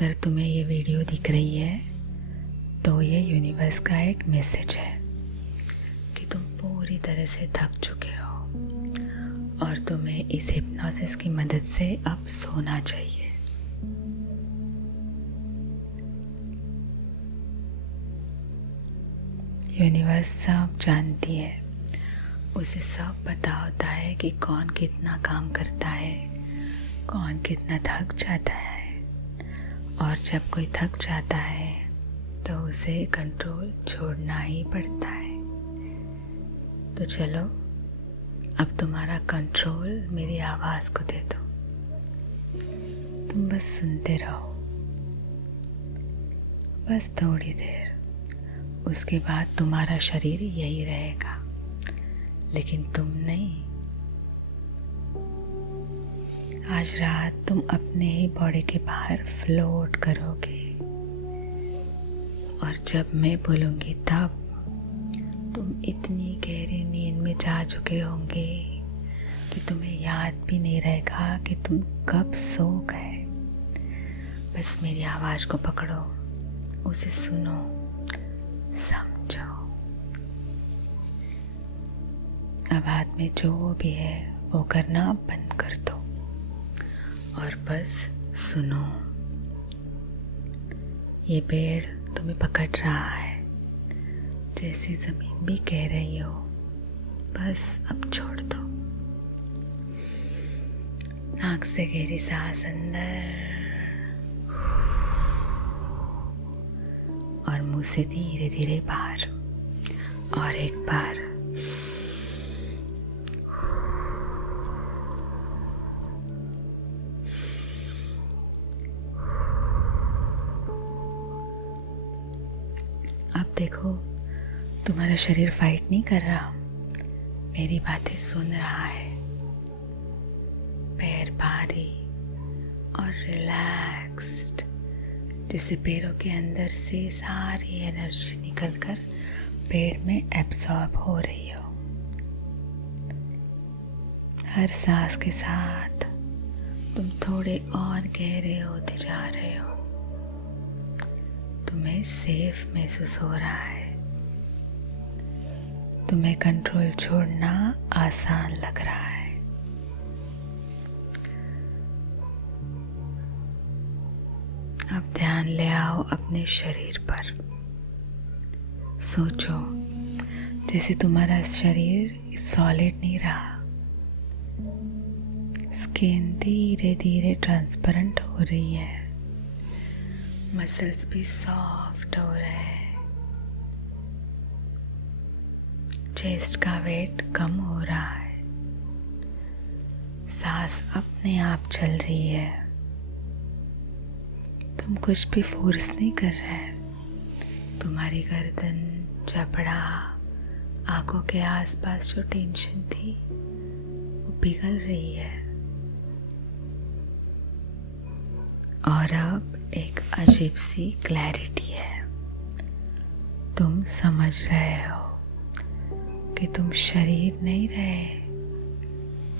अगर तुम्हें ये वीडियो दिख रही है तो ये यूनिवर्स का एक मैसेज है कि तुम पूरी तरह से थक चुके हो और तुम्हें इस हिप्नोसिस की मदद से अब सोना चाहिए। यूनिवर्स सब जानती है, उसे सब पता होता है कि कौन कितना काम करता है, कौन कितना थक जाता है, और जब कोई थक जाता है तो उसे कंट्रोल छोड़ना ही पड़ता है। तो चलो अब तुम्हारा कंट्रोल मेरी आवाज़ को दे दो। तुम बस सुनते रहो, बस थोड़ी देर, उसके बाद तुम्हारा शरीर यही रहेगा, लेकिन तुम नहीं। आज रात तुम अपने ही बॉडी के बाहर फ्लोट करोगे और जब मैं बोलूँगी तब तुम इतनी गहरी नींद में जा चुके होंगे कि तुम्हें याद भी नहीं रहेगा कि तुम कब सो गए। बस मेरी आवाज़ को पकड़ो, उसे सुनो, समझो। अब हाथ में जो भी है वो करना बंद कर दो और बस सुनो। ये पेड़ तुम्हें पकड़ रहा है, जैसी ज़मीन भी कह रही हो, बस अब छोड़ दो। नाक से गहरी सांस अंदर और मुंह से धीरे धीरे बाहर, और एक बार। अब देखो, तुम्हारा शरीर फाइट नहीं कर रहा, मेरी बातें सुन रहा है। पैर भारी और रिलैक्स्ड, जैसे पैरों के अंदर से सारी एनर्जी निकलकर पेड़ में एब्सॉर्ब हो रही हो। हर सांस के साथ तुम थोड़े और गहरे होते जा रहे हो। तुम्हें सेफ महसूस हो रहा है, तुम्हें कंट्रोल छोड़ना आसान लग रहा है। अब ध्यान ले आओ अपने शरीर पर। सोचो जैसे तुम्हारा शरीर सॉलिड नहीं रहा, स्किन धीरे धीरे ट्रांसपेरेंट हो रही है, मसल्स भी सॉफ्ट हो रहे हैं, चेस्ट का वेट कम हो रहा है, सांस अपने आप चल रही है। तुम कुछ भी फोर्स नहीं कर रहे। तुम्हारी गर्दन, जबड़ा, आंखों के आसपास जो टेंशन थी वो पिघल रही है। और अब एक अजीब सी क्लैरिटी है। तुम समझ रहे हो कि तुम शरीर नहीं रहे,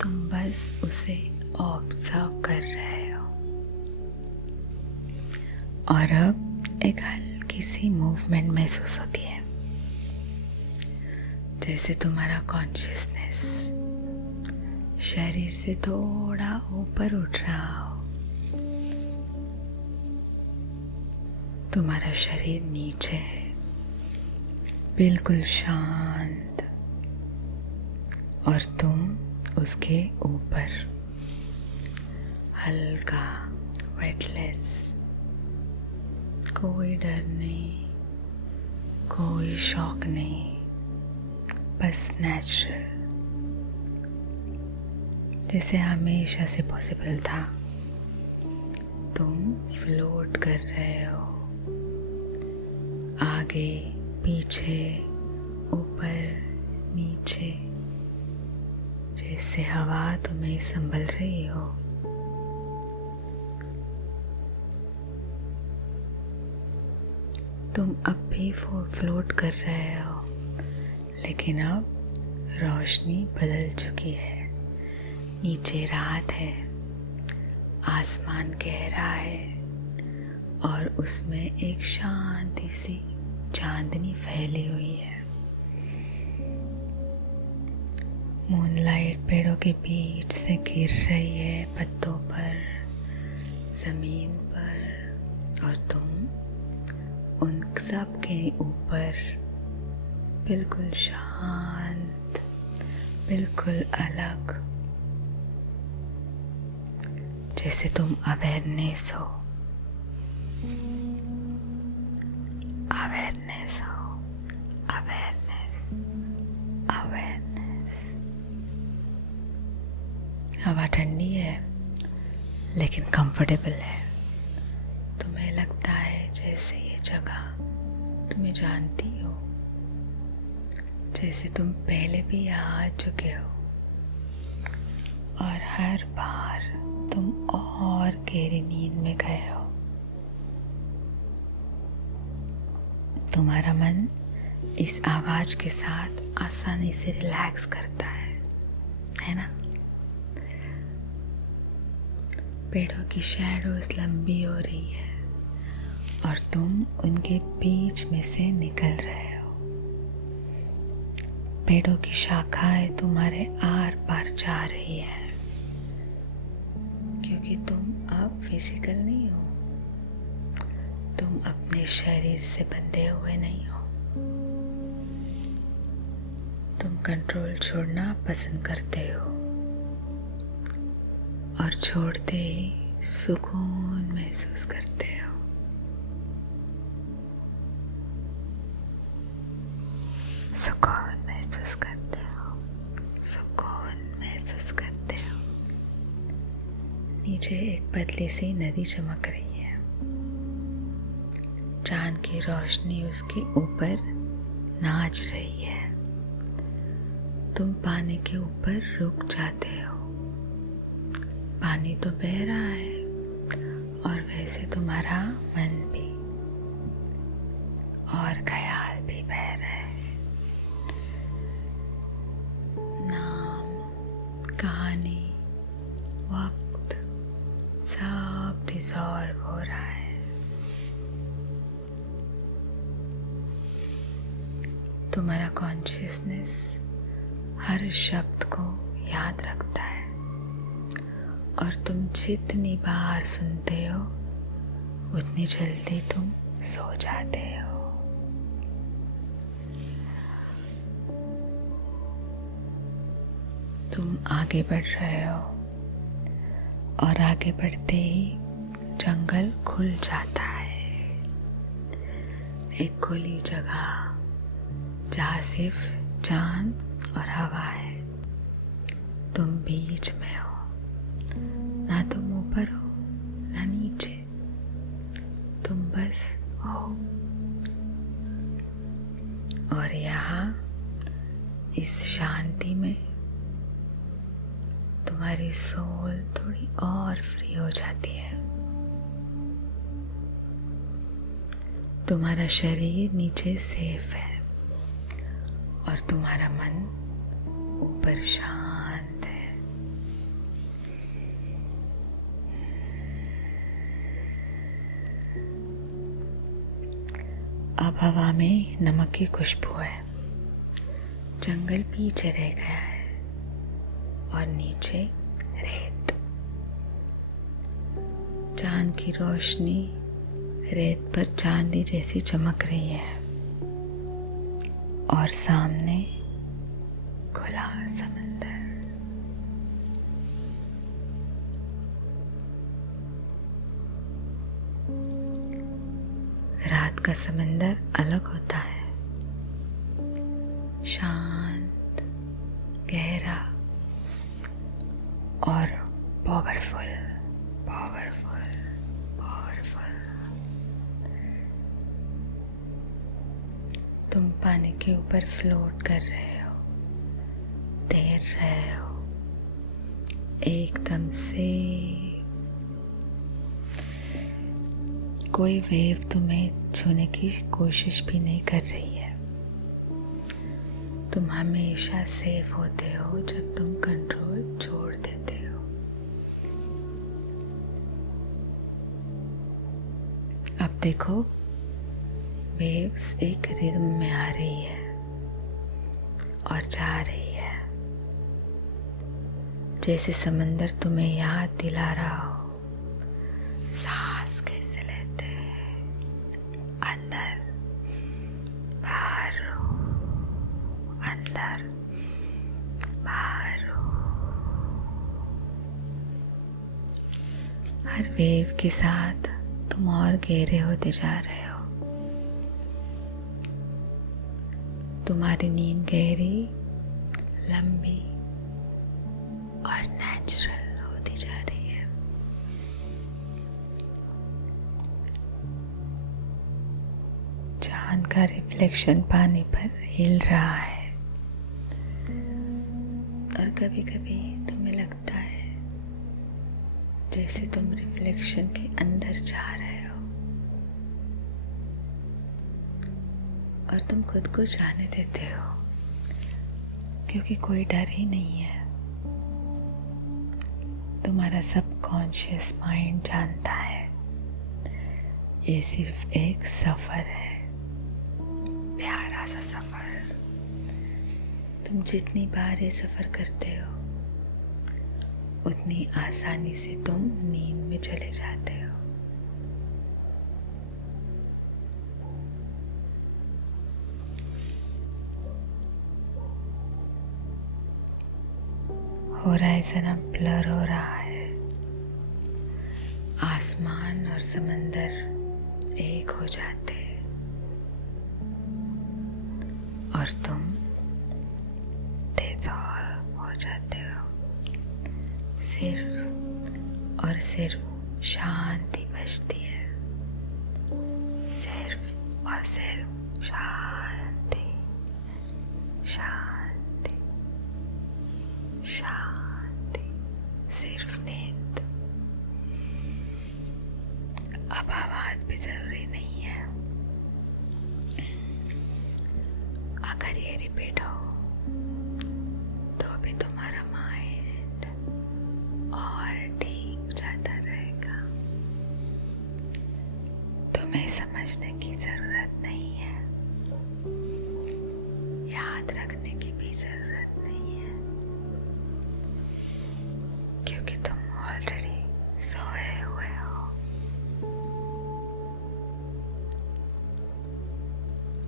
तुम बस उसे ऑब्जर्व कर रहे हो। और अब एक हल्की सी मूवमेंट महसूस होती है, जैसे तुम्हारा कॉन्शियसनेस शरीर से थोड़ा ऊपर उठ रहा हो। तुम्हारा शरीर नीचे है, बिल्कुल शांत, और तुम उसके ऊपर हल्का, वेटलेस, कोई डर नहीं, कोई शौक नहीं, बस नेचुरल, जैसे हमेशा से पॉसिबल था। तुम फ्लोट कर रहे हो, आगे पीछे, ऊपर नीचे, जैसे हवा तुम्हें संभल रही हो। तुम अब भी फ्लोट कर रहे हो, लेकिन अब रोशनी बदल चुकी है। नीचे रात है, आसमान गहरा है और उसमें एक शांति सी चांदनी फैली हुई है। मूनलाइट पेड़ों के बीच से गिर रही है पत्तों पर, जमीन पर, और तुम उन सब के ऊपर बिल्कुल शांत, बिल्कुल अलग, जैसे तुम अवेयरनेस हो, अवेयरनेस हो, अवेयरनेस, अवेयरनेस। हवा ठंडी है लेकिन कंफर्टेबल है। तुम्हें लगता है जैसे ये जगह तुम्हें जानती हो, जैसे तुम पहले भी यहाँ आ चुके हो, और हर बार तुम और गहरी नींद में गए हो। तुम्हारा मन इस आवाज के साथ आसानी से रिलैक्स करता है ना? पेड़ों की शैडोज लंबी हो रही है और तुम उनके बीच में से निकल रहे हो। पेड़ों की शाखाएं तुम्हारे आर पार जा रही है, क्योंकि तुम अब फिजिकल नहीं हो, तुम अपने शरीर से बंधे हुए नहीं हो। तुम कंट्रोल छोड़ना पसंद करते हो और छोड़ते ही सुकून महसूस करते हो। सुकून महसूस करते हो, सुकून महसूस करते हो। नीचे एक पतली सी नदी चमक रही है। चांद की रोशनी उसके ऊपर नाच रही है। तुम पानी के ऊपर रुक जाते हो। पानी तो बह रहा है और वैसे तुम्हारा मन भी, और ख्याल भी बह रहे हैं। नाम, कहानी, वक्त सब डिसॉल्व हो रहा है। तुम्हारा कॉन्शियसनेस हर शब्द को याद रखता है और तुम जितनी बार सुनते हो उतनी जल्दी तुम सो जाते हो। तुम आगे बढ़ रहे हो और आगे बढ़ते ही जंगल खुल जाता है। एक खुली जगह जहाँ सिर्फ चांद और हवा है। तुम बीच में हो, ना तुम ऊपर हो ना नीचे, तुम बस हो। और यहाँ इस शांति में तुम्हारी सोल थोड़ी और फ्री हो जाती है। तुम्हारा शरीर नीचे सेफ है और तुम्हारा मन ऊपर शांत है। अब हवा में नमक की खुशबू है। जंगल पीछे रह गया है और नीचे रेत। चांद की रोशनी रेत पर चांदी जैसी चमक रही है और सामने खुला समंदर। रात का समंदर अलग होता है, शांत, गहरा और पावरफुल, पावरफुल, पावरफुल। तुम पानी के ऊपर फ्लोट कर रहे हो, तैर रहे हो, एकदम से कोई वेव तुम्हें छूने की कोशिश भी नहीं कर रही है। तुम हमेशा सेफ होते हो जब तुम कंट्रोल छोड़ देते हो। देखो, वेव्स एक रिदम में आ रही है और जा रही है, जैसे समंदर तुम्हें याद दिला रहा हो सांस कैसे लेते हैं, अंदर बाहर हो, अंदर बाहर हो। हर वेव के साथ तुम और गहरे होते जा रहे हो। तुम्हारी नींद गहरी, लंबी और नेचुरल होती जा रही है। चांद का रिफ्लेक्शन पानी पर हिल रहा है और कभी कभी तुम्हें लगता है जैसे तुम रिफ्लेक्शन के अंदर जा रहे हो और तुम खुद को जाने देते हो, क्योंकि कोई डर ही नहीं है। तुम्हारा सबकॉन्शियस माइंड जानता है ये सिर्फ एक सफ़र है, प्यारा सा सफ़र। तुम जितनी बार ये सफ़र करते हो उतनी आसानी से तुम नींद में चले जाते हो। होराइजन अब ब्लर हो रहा है, आसमान और समंदर एक हो जाते हैं और तुम डिसॉल्व हो जाते हो। सिर्फ और सिर्फ शांति बचती है, सिर्फ और सिर्फ शांति, शांति, शांति, सिर्फ नींद। अब आवाज भी जरूरी नहीं है। अगर ये रिपीट हो तो भी तुम्हारा माइंड और डीप जाता रहेगा। तुम्हें समझने की जरूरत नहीं है, याद रखने की भी जरूरत नहीं है, क्योंकि तुम ऑलरेडी सोए हुए हो।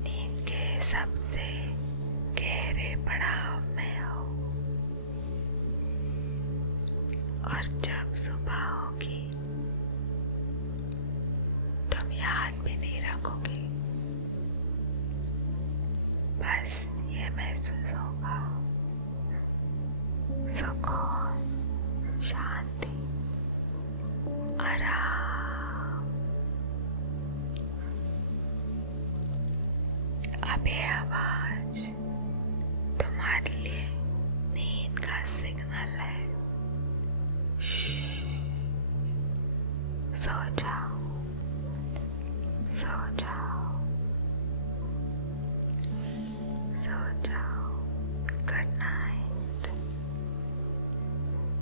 नींद के सबसे गहरे पड़ाव में हो और जब सुबह होगी तुम याद भी नहीं रखोगे, बस ये महसूस होगा सुकून, शांति, आराम। अब ये आवाज तुम्हारे लिए नींद का सिग्नल है। सो जाओ, सो जाओ, सो जाओ। Good night,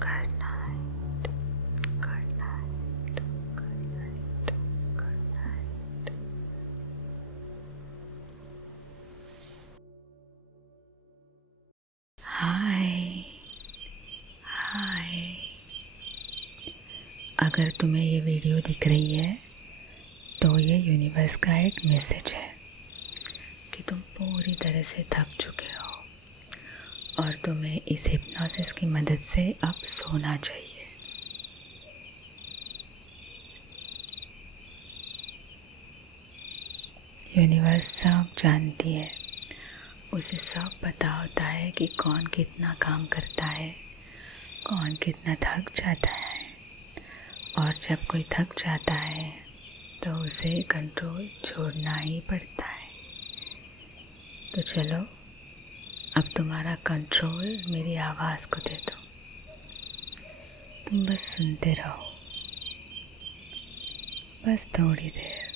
good night, good night, good night, good night. Hi, hi. अगर तुम्हें ये वीडियो दिख रही है तो ये यूनिवर्स का एक मैसेज है कि तुम पूरी तरह से थक चुके हो और तुम्हें इस हिप्नोसिस की मदद से अब सोना चाहिए। यूनिवर्स सब जानती है, उसे सब पता होता है कि कौन कितना काम करता है, कौन कितना थक जाता है, और जब कोई थक जाता है तो उसे कंट्रोल छोड़ना ही पड़ता है। तो चलो, अब तुम्हारा कंट्रोल मेरी आवाज़ को दे दो। तुम बस सुनते रहो, बस थोड़ी देर।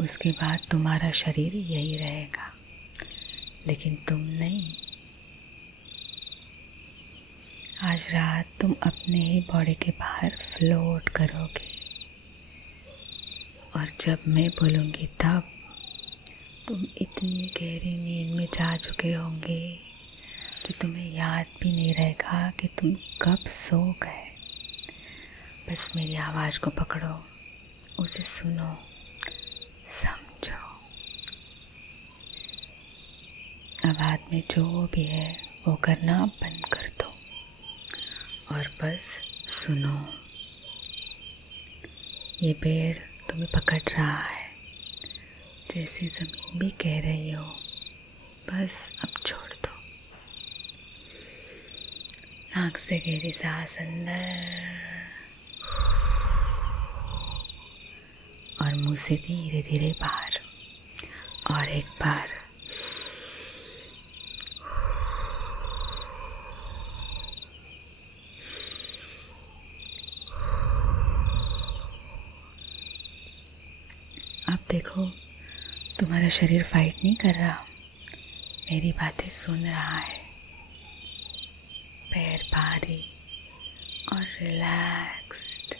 उसके बाद तुम्हारा शरीर यही रहेगा, लेकिन तुम नहीं। आज रात तुम अपने ही बॉडी के बाहर फ्लोट करोगे और जब मैं बोलूँगी तब तुम इतनी गहरी नींद में जा चुके होंगे कि तुम्हें याद भी नहीं रहेगा कि तुम कब सो गए। बस मेरी आवाज़ को पकड़ो, उसे सुनो, समझो। अब हाथ में जो भी है वो करना बंद कर दो और बस सुनो। ये पेड़ तुम्हें पकड़ रहा है, जैसी ज़मीन भी कह रही हो, बस अब छोड़ दो। नाक से गहरी सांस अंदर और मुंह से धीरे धीरे बाहर। और एक बार अब देखो, तुम्हारा शरीर फाइट नहीं कर रहा, मेरी बातें सुन रहा है। पैर भारी और रिलैक्स्ड,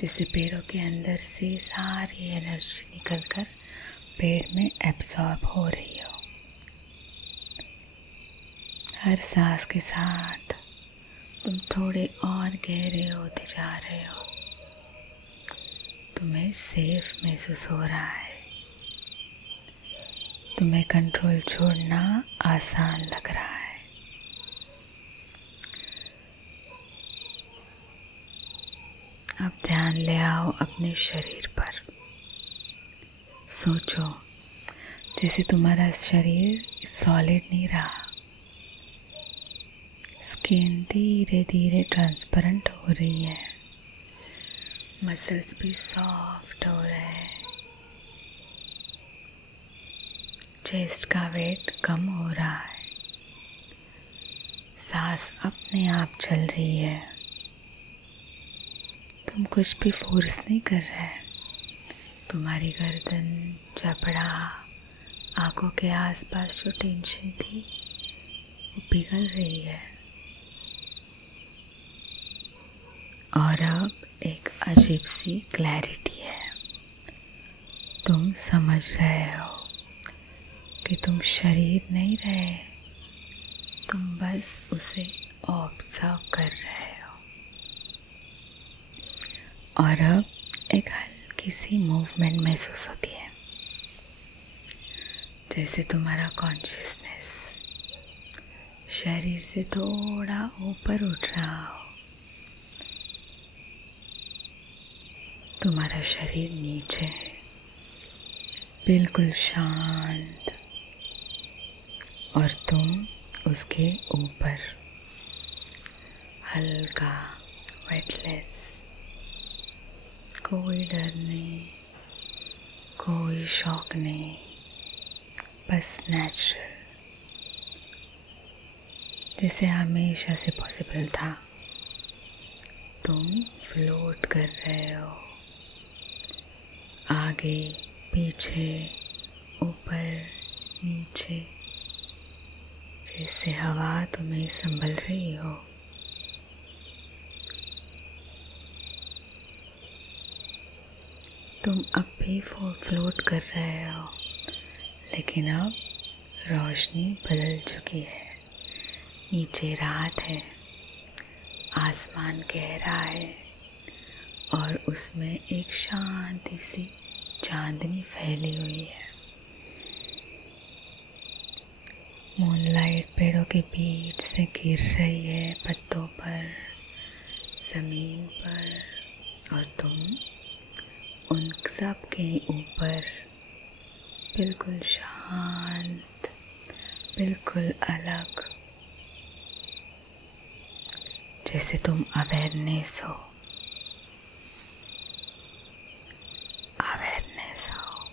जैसे पैरों के अंदर से सारी एनर्जी निकलकर पेड़ में एब्जॉर्ब हो रही हो। हर सांस के साथ तुम थोड़े और गहरे होते जा रहे हो। तुम्हें सेफ महसूस हो रहा है। तुम्हें कंट्रोल छोड़ना आसान लग रहा है। अब ध्यान ले आओ अपने शरीर पर। सोचो जैसे तुम्हारा शरीर सॉलिड नहीं रहा, स्किन धीरे धीरे ट्रांसपेरेंट हो रही है, मसल्स भी सॉफ्ट हो रहे हैं, चेस्ट का वेट कम हो रहा है, सांस अपने आप चल रही है। तुम कुछ भी फोर्स नहीं कर रहे। तुम्हारी गर्दन, जबड़ा, आंखों के आसपास जो टेंशन थी वो पिघल रही है। और अब एक अजीब सी क्लैरिटी है। तुम समझ रहे हो कि तुम शरीर नहीं रहे, तुम बस उसे ऑब्जर्व कर रहे हो। और अब एक हल्की सी मूवमेंट महसूस होती है, जैसे तुम्हारा कॉन्शियसनेस शरीर से थोड़ा ऊपर उठ रहा हो। तुम्हारा शरीर नीचे है, बिल्कुल शांत, और तुम उसके ऊपर हल्का, वेटलेस, कोई डर नहीं, कोई शौक नहीं, बस नेचुरल, जैसे हमेशा से पॉसिबल था। तुम फ्लोट कर रहे हो, आगे पीछे, ऊपर नीचे, जैसे हवा तुम्हें संभल रही हो। तुम अब भी फ्लोट कर रहे हो, लेकिन अब रोशनी बदल चुकी है। नीचे रात है, आसमान गहरा है और उसमें एक शांति सी चांदनी फैली हुई है। मूनलाइट पेड़ों के बीच से गिर रही है पत्तों पर, ज़मीन पर, और तुम उन सब के ऊपर बिल्कुल शांत, बिल्कुल अलग, जैसे तुम अवेयरनेस हो। अवेयरनेस हो,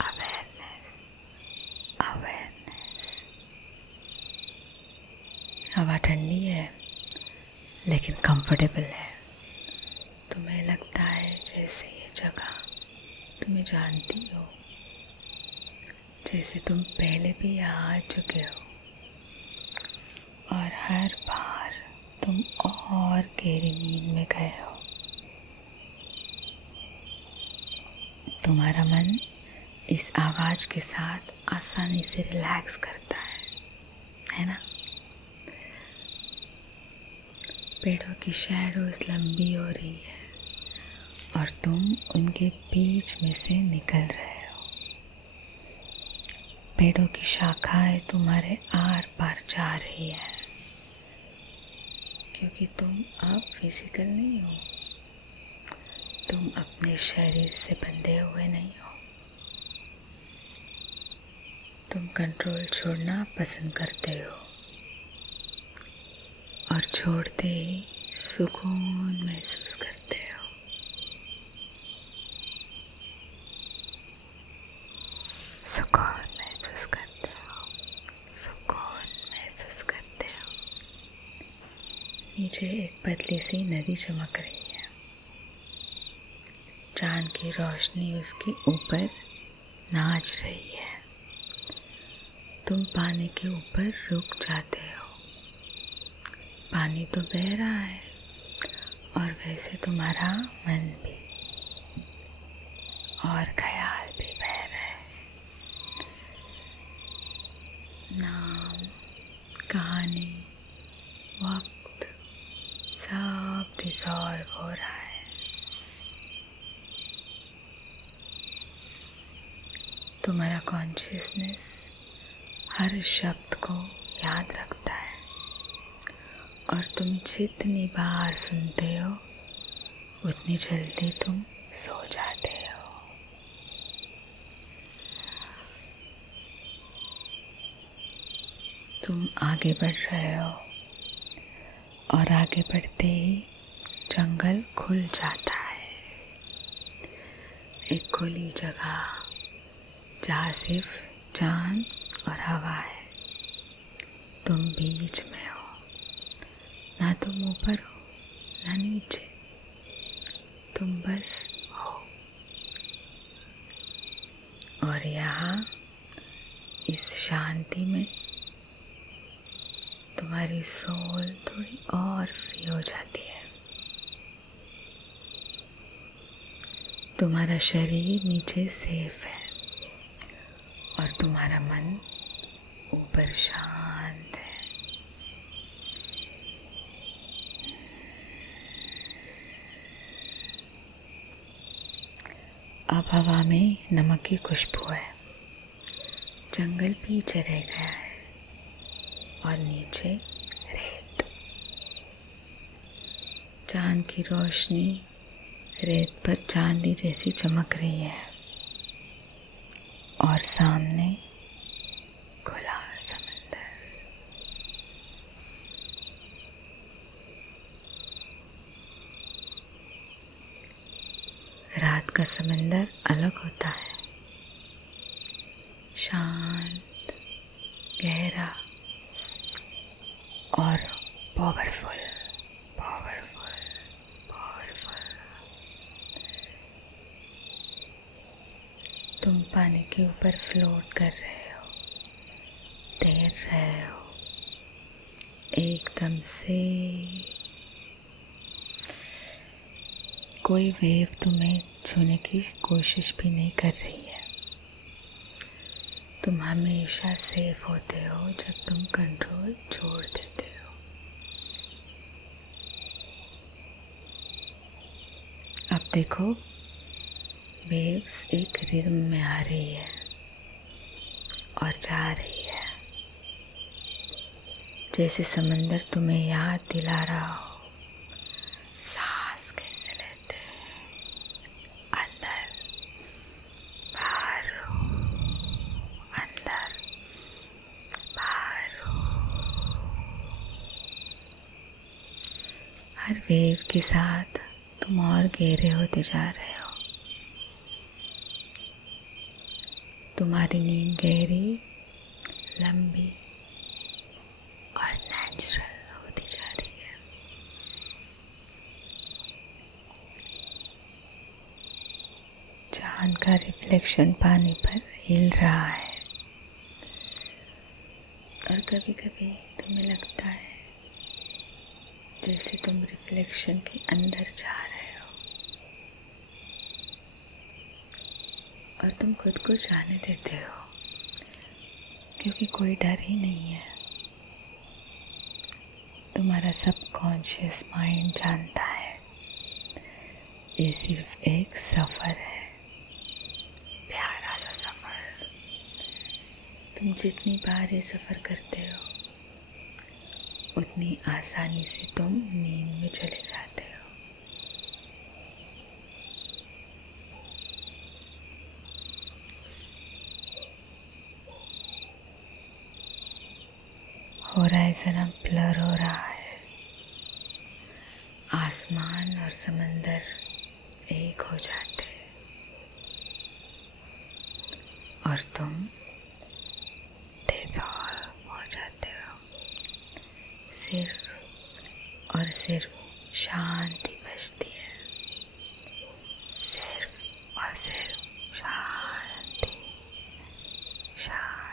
अवेयरनेस, अवेयरनेस। हवा ठंडी है लेकिन कंफर्टेबल है। तुम्हें लगता है जैसे ये जगह तुम्हें जानती हो, जैसे तुम पहले भी यहाँ आ चुके हो। और हर बार तुम और गहरी नींद में गए हो। तुम्हारा मन इस आवाज़ के साथ आसानी से रिलैक्स करता है ना। पेड़ों की शैडोज लंबी हो रही है और तुम उनके बीच में से निकल रहे हो। पेड़ों की शाखाएं तुम्हारे आर पार जा रही है, क्योंकि तुम अब फिजिकल नहीं हो, तुम अपने शरीर से बंधे हुए नहीं हो। तुम कंट्रोल छोड़ना पसंद करते हो और छोड़ते ही सुकून महसूस करते हो। सुकून महसूस करते हो, सुकून महसूस करते हो। नीचे एक पतली सी नदी चमक रही है। चांद की रोशनी उसके ऊपर नाच रही है। तुम पानी के ऊपर रुक जाते हो। पानी तो बह रहा है और वैसे तुम्हारा मन भी और ख्याल भी बह रहे हैं। नाम, कहानी, वक्त सब डिसॉल्व हो रहा है। तुम्हारा कॉन्शियसनेस हर शब्द को याद रखता है और तुम जितनी बार सुनते हो उतनी जल्दी तुम सो जाते हो। तुम आगे बढ़ रहे हो और आगे बढ़ते ही जंगल खुल जाता है। एक खुली जगह जहाँ सिर्फ चांद और हवा है। तुम बीच में हो, ना तुम ऊपर हो ना नीचे, तुम बस हो। और यहाँ इस शांति में तुम्हारी सोल थोड़ी और फ्री हो जाती है। तुम्हारा शरीर नीचे सेफ है और तुम्हारा मन ऊपर शांत है। अब हवा में नमक की खुशबू है। जंगल पीछे रह गया है और नीचे रेत। चांद की रोशनी रेत पर चांदी जैसी चमक रही है और सामने खुला समंदर। रात का समंदर अलग होता है, शांत, गहरा और पावरफुल। तुम पानी के ऊपर फ्लोट कर रहे हो, तैर रहे हो, एकदम से कोई वेव तुम्हें छूने की कोशिश भी नहीं कर रही है। तुम हमेशा सेफ होते हो जब तुम कंट्रोल छोड़ देते हो। अब देखो, वेव्स एक रिदम में आ रही है और जा रही है, जैसे समंदर तुम्हें याद दिला रहा हो सांस कैसे लेते हैं, अंदर बाहर हो, अंदर बाहर हो। हर वेव के साथ तुम और गहरे होते जा रहे हो। तुम्हारी नींद गहरी, लंबी और नेचुरल होती जा रही है। चांद का रिफ्लेक्शन पानी पर हिल रहा है और कभी कभी तुम्हें लगता है जैसे तुम रिफ्लेक्शन के अंदर जा रहे हो। और तुम खुद को जाने देते हो, क्योंकि कोई डर ही नहीं है। तुम्हारा सबकॉन्शियस माइंड जानता है ये सिर्फ एक सफ़र है, प्यारा सा सफ़र। तुम जितनी बार ये सफ़र करते हो उतनी आसानी से तुम नींद में चले जाते हो। होराइजन अब ब्लर हो रहा है, आसमान और समंदर एक हो जाते हैं और तुम डिसॉल्व हो जाते हो। सिर्फ और सिर्फ शांति बचती है, सिर्फ और सिर्फ शांति, शांति।